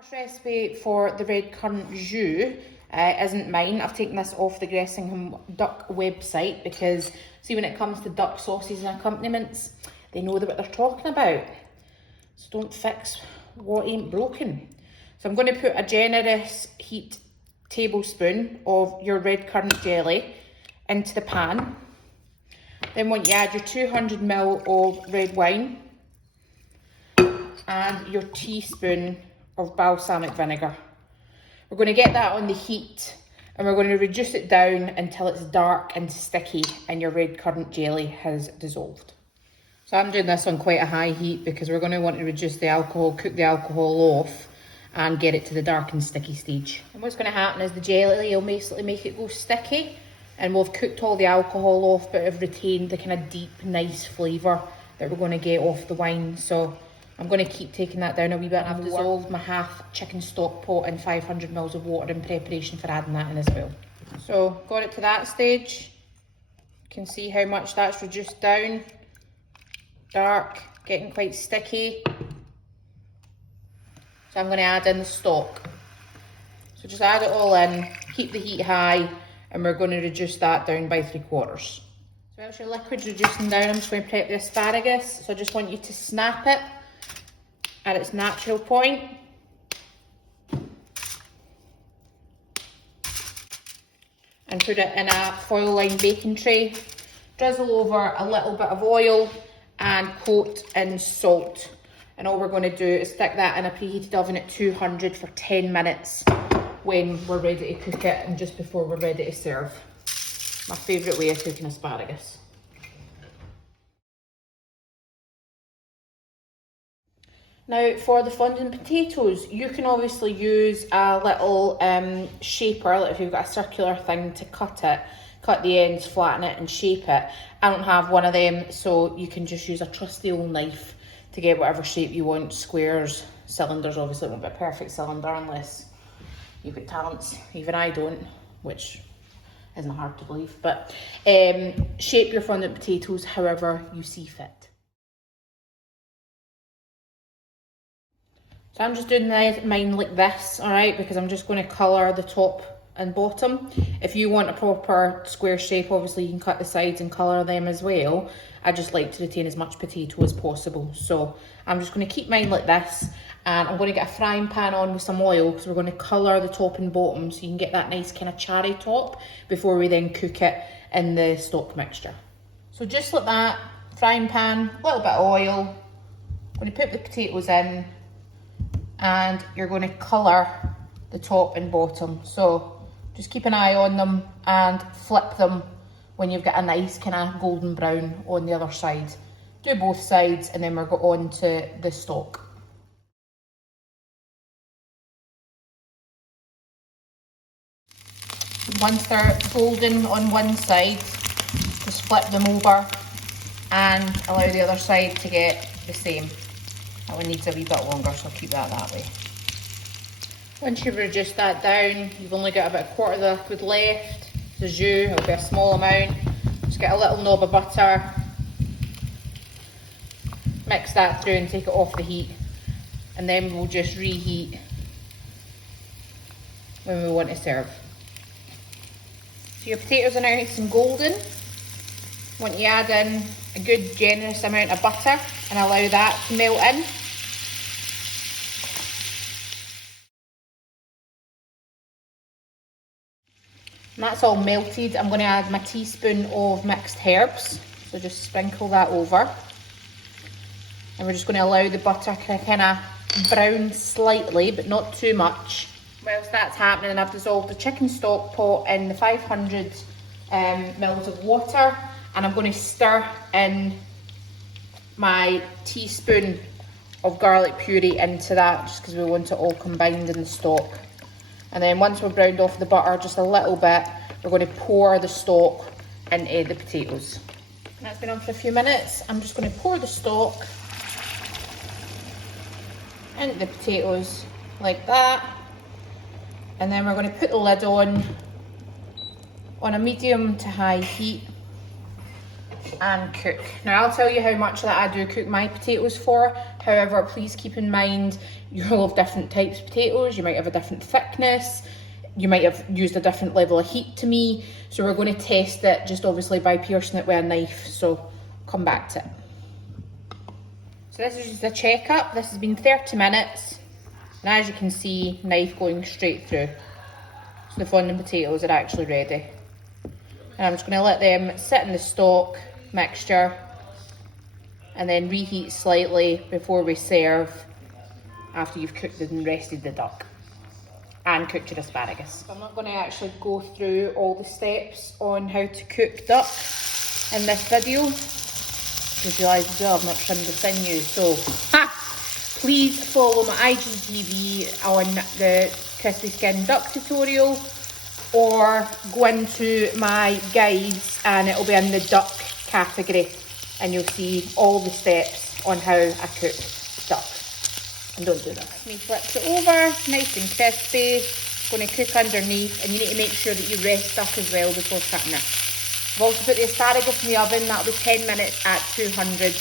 First recipe for the red currant jus isn't mine. I've taken this off the Gressingham Duck website because, see, when it comes to duck sauces and accompaniments, they know what they're talking about. So don't fix what ain't broken. So I'm going to put a generous heat tablespoon of your red currant jelly into the pan. Then once you add your 200 ml of red wine and your teaspoon of balsamic vinegar. We're going to get that on the heat and we're going to reduce it down until it's dark and sticky and your red currant jelly has dissolved. So I'm doing this on quite a high heat because we're going to want to reduce the alcohol, cook the alcohol off and get it to the dark and sticky stage. And what's going to happen is the jelly will basically make it go sticky and we'll have cooked all the alcohol off but have retained the kind of deep, nice flavour that we're going to get off the wine. So I'm going to keep taking that down a wee bit. I've dissolved my half chicken stock pot in 500 ml of water in preparation for adding that in as well. So got it to that stage. You can see how much that's reduced down. Dark, getting quite sticky. So I'm going to add in the stock. So just add it all in, keep the heat high, and we're going to reduce that down by 3/4. So as your liquid's reducing down, I'm just going to prep the asparagus. So I just want you to snap it at its natural point. And put it in a foil lined baking tray. Drizzle over a little bit of oil and coat in salt. And all we're going to do is stick that in a preheated oven at 200 for 10 minutes when we're ready to cook it and just before we're ready to serve. My favourite way of cooking asparagus. Now for the fondant potatoes, you can obviously use a little shaper, like if you've got a circular thing to cut it, cut the ends, flatten it and shape it. I don't have one of them, so you can just use a trusty old knife to get whatever shape you want. Squares, cylinders, obviously it won't be a perfect cylinder unless you've got talents. Even I don't, which isn't hard to believe, but shape your fondant potatoes however you see fit. So I'm just doing mine like this, all right, because I'm just going to colour the top and bottom. If you want a proper square shape, obviously you can cut the sides and colour them as well. I just like to retain as much potato as possible. So I'm just going to keep mine like this, and I'm going to get a frying pan on with some oil because we're going to colour the top and bottom so you can get that nice kind of cherry top before we then cook it in the stock mixture. So just like that, frying pan, a little bit of oil. I'm going to put the potatoes in, and you're going to colour the top and bottom. So just keep an eye on them and flip them when you've got a nice kind of golden brown on the other side. Do both sides and then we'll go on to the stock. Once they're golden on one side, just flip them over and allow the other side to get the same. That one needs a wee bit longer, so I'll keep that way. Once you've reduced that down, you've only got about a quarter of the liquid left. The jus, it'll be a small amount. Just get a little knob of butter. Mix that through and take it off the heat. And then we'll just reheat when we want to serve. So your potatoes are now nice and golden. Want you add in a good generous amount of butter and allow that to melt in. And that's all melted. I'm going to add my teaspoon of mixed herbs. So just sprinkle that over. And we're just going to allow the butter to kind of brown slightly, but not too much. Whilst that's happening, I've dissolved the chicken stock pot in the 500 mils of water. And I'm going to stir in my teaspoon of garlic puree into that, just because we want it all combined in the stock. And then once we've browned off the butter just a little bit, we're going to pour the stock into the potatoes. And that's been on for a few minutes. I'm just going to pour the stock into the potatoes like that. And then we're going to put the lid on a medium to high heat and cook. Now I'll tell you how much that I do cook my potatoes for. However, please keep in mind you'll have different types of potatoes. You might have a different thickness. You might have used a different level of heat to me. So we're going to test it just obviously by piercing it with a knife. So come back to it. So this is just a checkup. This has been 30 minutes. And as you can see, knife going straight through. So the fondant potatoes are actually ready. And I'm just going to let them sit in the stock mixture and then reheat slightly before we serve after you've cooked and rested the duck and cooked your asparagus. So I'm not going to actually go through all the steps on how to cook duck in this video. Just realised as well I've not trimmed the sinews, so please follow my IGTV on the crispy skin duck tutorial, or go into my guides and it'll be in the duck category and you'll see all the steps on how I cook duck. And don't do that. Let me flip it over, nice and crispy. It's going to cook underneath, and you need to make sure that you rest duck as well before cutting it. I've also put the asparagus in the oven. That'll be 10 minutes at 200.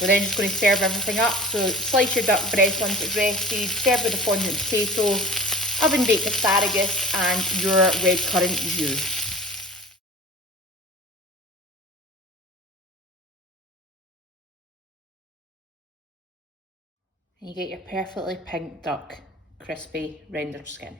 We're then just going to serve everything up. So slice your duck breast once it's rested, serve with the fondant potato, oven baked asparagus and your red currant jus. And you get your perfectly pink duck, crispy rendered skin.